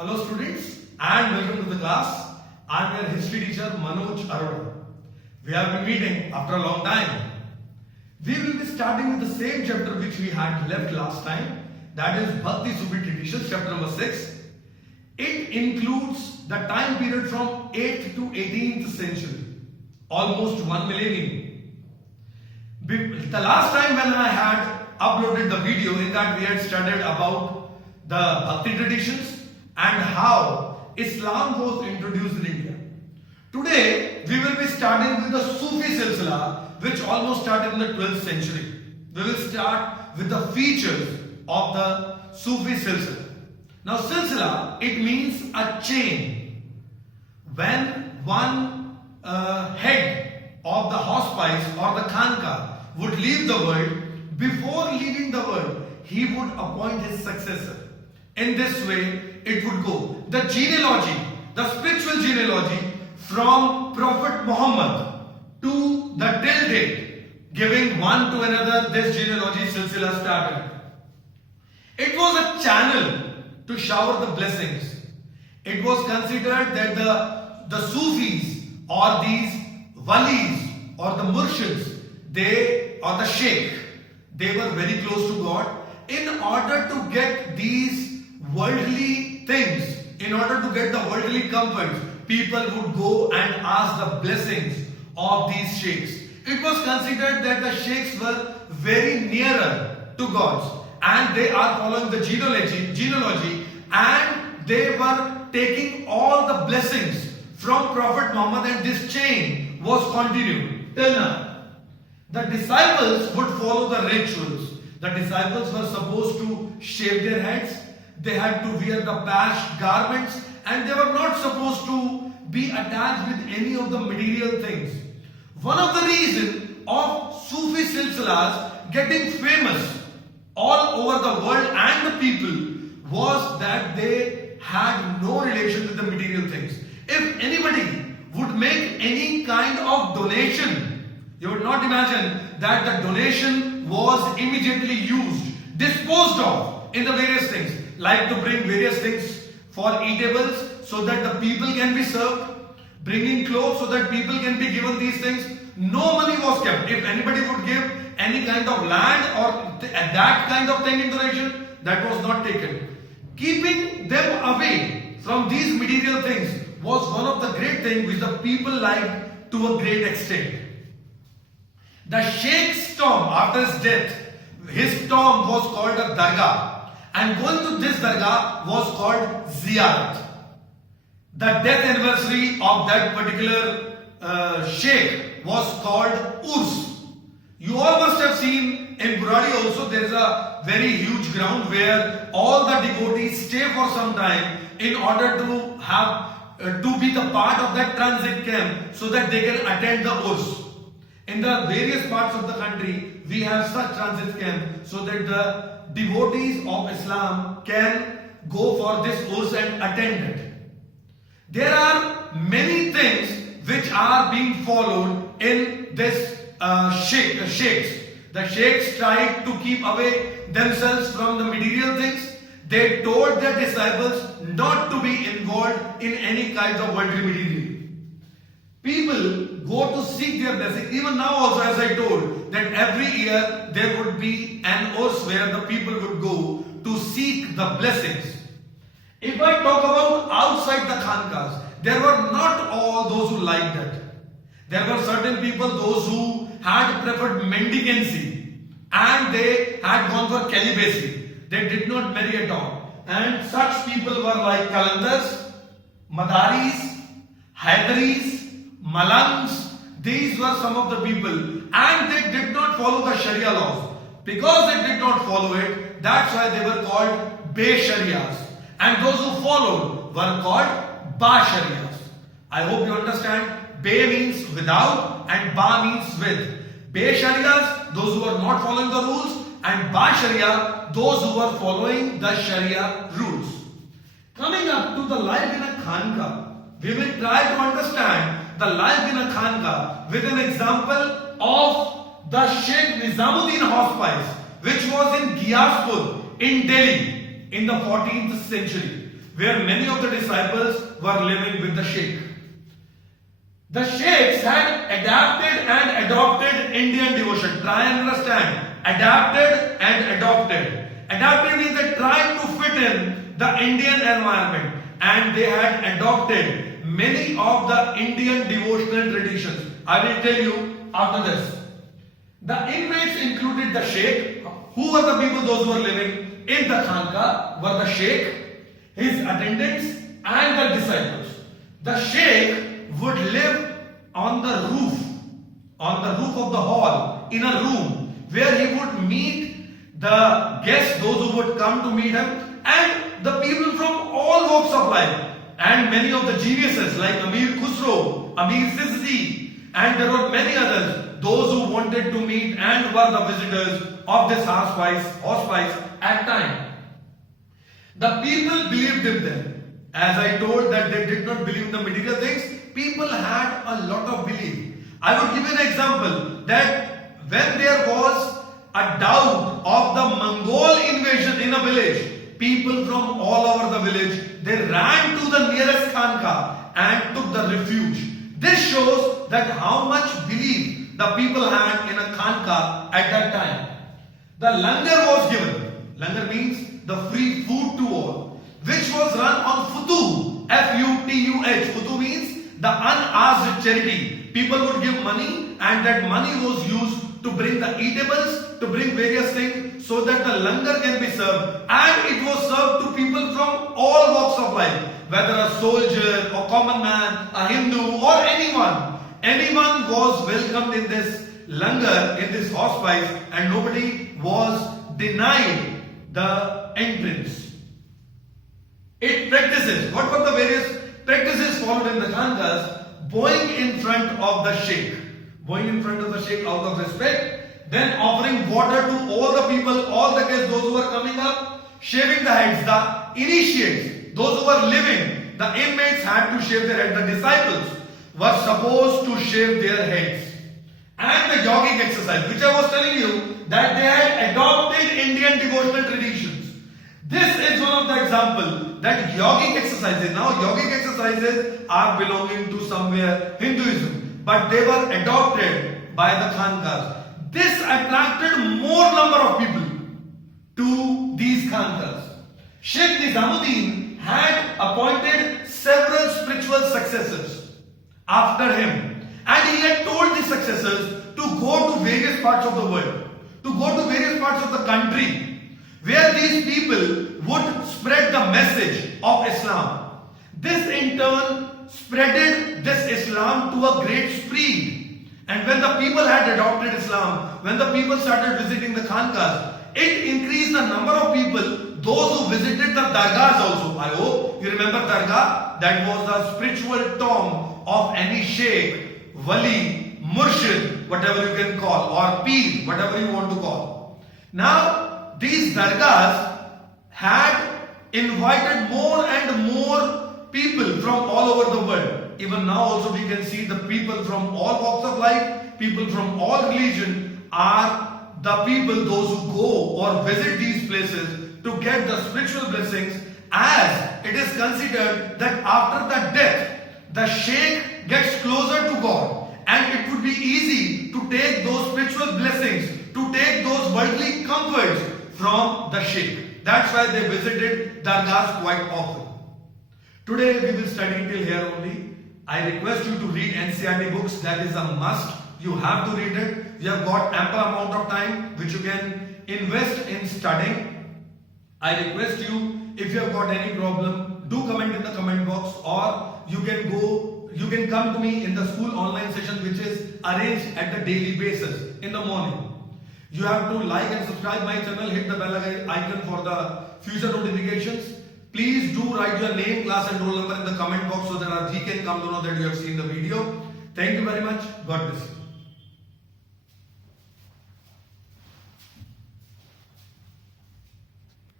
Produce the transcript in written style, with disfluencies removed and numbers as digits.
Hello students and welcome to the class. I am your history teacher Manoj Arora. We have been meeting after a long time. We will be starting with the same chapter which we had left last time, that is Bhakti Sufi traditions, chapter number 6. It includes the time period from 8th to 18th century, almost 1 millennium. The last time when I had uploaded the video, in that we had studied about the Bhakti traditions and how Islam was introduced in India. Today we will be starting with the Sufi Silsila, which almost started in the 12th century. We will start with the features of the Sufi Silsila. Now Silsila, it means a chain. When one head of the hospice or the khanka would leave the world, before leaving the world, he would appoint his successor. In this way, it would go. The genealogy, the spiritual genealogy from Prophet Muhammad to the till date, giving one to another, this genealogy silsila started. It was a channel to shower the blessings. It was considered that the Sufis or these walis or the murshids, or the sheikh, they were very close to God. In order to get these worldly things, in order to get the worldly comforts, people would go and ask the blessings of these sheikhs. It was considered that the sheikhs were very nearer to gods and they are following the genealogy and they were taking all the blessings from Prophet Muhammad, and this chain was continued till now. The disciples would follow the rituals. The disciples were supposed to shave their heads. They had to wear the patched garments and they were not supposed to be attached with any of the material things. One of the reasons of Sufi silsilas getting famous all over the world and the people was that they had no relation with the material things. If anybody would make any kind of donation, you would not imagine that the donation was immediately used, disposed of in the various things, like to bring various things for eatables so that the people can be served, bringing clothes so that people can be given these things. No money was kept. If anybody would give any kind of land or that kind of thing in donation, that was not taken. Keeping them away from these material things was one of the great things which the people liked to a great extent. The Sheikh's tomb, after his death, his tomb was called a dargah, and going to this dargah was called ziyarat. The death anniversary of that particular sheikh was called urs. You all must have seen in Buradi also there is a very huge ground where all the devotees stay for some time in order to have to be the part of that transit camp so that they can attend the urs. In the various parts of the country, we have such transit camps so that the devotees of Islam can go for this urs and attend it. There are many things which are being followed in this sheikhs. The sheikhs tried to keep away themselves from the material things. They told their disciples not to be involved in any kind of worldly material. People go to seek their blessing. Even now also, as I told, that every year there would be an urs where the people would go to seek the blessings. If I talk about outside the khankas, there were not all those who liked that. There were certain people, those who had preferred mendicancy and they had gone for celibacy. They did not marry at all. And such people were like Kalandars, Madaris, Haidaris, Malangs. These were some of the people, and they did not follow the Sharia laws. Because they did not follow it, that's why they were called Be-Sharias. And those who followed were called Ba-Sharias. I hope you understand. Be means without and Ba means with. Be-Sharias, those who are not following the rules, and Ba-Sharia, those who are following the Sharia rules. Coming up to the life in a khanka, we will try to understand the life in a khanka with an example of the Sheikh Nizamuddin Hospice, which was in Ghiaspur in Delhi in the 14th century. where many of the disciples were living with the sheikh. The sheikhs had adapted and adopted Indian devotion. Try and understand. Adapted and adopted. Adapted means they tried to fit in the Indian environment, and they had adopted many of the Indian devotional traditions. I will tell you after this. The inmates included the sheikh. Who were the people? Those who were living in the Khanqa were the sheikh, his attendants, and the disciples. The sheikh would live on the roof of the hall, in a room where he would meet the guests, those who would come to meet him, and the people from all walks of life, and many of the geniuses like Amir Khusro, Amir Sizzi, and there were many others, those who wanted to meet and were the visitors of this hospice at time. The people believed in them. As I told that they did not believe in the material things, people had a lot of belief. I would give you an example that when there was a doubt of the Mongol invasion in a village, people from all over the village, they ran to the nearest Khanqa and took the refuge. This shows that how much belief the people had in a Khanqa at that time. The langar was given. Langar means the free food to all, which was run on Futuh, F-U-T-U-H. Futuh means the unasked charity. People would give money, and that money was used to bring the eatables, to bring various things, so that the langar can be served. And it was served to people from all walks of life, whether a soldier or common man, a Hindu or anyone. Anyone was welcomed in this langar, in this hospice, and nobody was denied the entrance. It practices. What were the various practices followed in the Khanqas? Bowing in front of the sheikh. Bowing in front of the sheikh out of respect. Then offering water to all the people, all the guests, those who were coming up. Shaving the heads. The initiates, those who were living, the inmates had to shave their heads. The disciples were supposed to shave their heads. And the yogic exercise, which I was telling you, that they had adopted Indian devotional traditions. This is one of the examples that yogic exercises, now yogic exercises are belonging to somewhere Hinduism, but they were adopted by the Khanqas. This attracted more number of people to these Khanqas. Sheikh Nizamuddin had appointed several spiritual successors after him, and he had told the successors to go to various parts of the world, to go to various parts of the country, where these people would spread the message of Islam. This in turn spreaded this Islam to a great spread. And when the people had adopted Islam, when the people started visiting the Khanqas, it increased the number of people, those who visited the dargahs also. I hope you remember dargah. That was the spiritual tomb of any sheikh, wali, murshid, whatever you can call, or peer, whatever you want to call. Now, these dargahs had invited more and more people from all over the world. Even now also we can see the people from all walks of life, people from all religion are the people, those who go or visit these places to get the spiritual blessings, as it is considered that after the death, the sheikh gets closer to God, and it would be easy to take those spiritual blessings, to take those worldly comforts from the sheikh. That's why they visited dargahs quite often. Today we will study till here only. I request you to read NCERT books. That is a must. You have to read it. You have got ample amount of time which you can invest in studying. I request you, if you have got any problem, do comment in the comment box, or you can come to me in the school online session which is arranged at the daily basis in the morning. You have to like and subscribe my channel, hit the bell icon for the future notifications. Please do write your name, class and roll number in the comment box so that he can come to know that you have seen the video. Thank you very much. God bless you.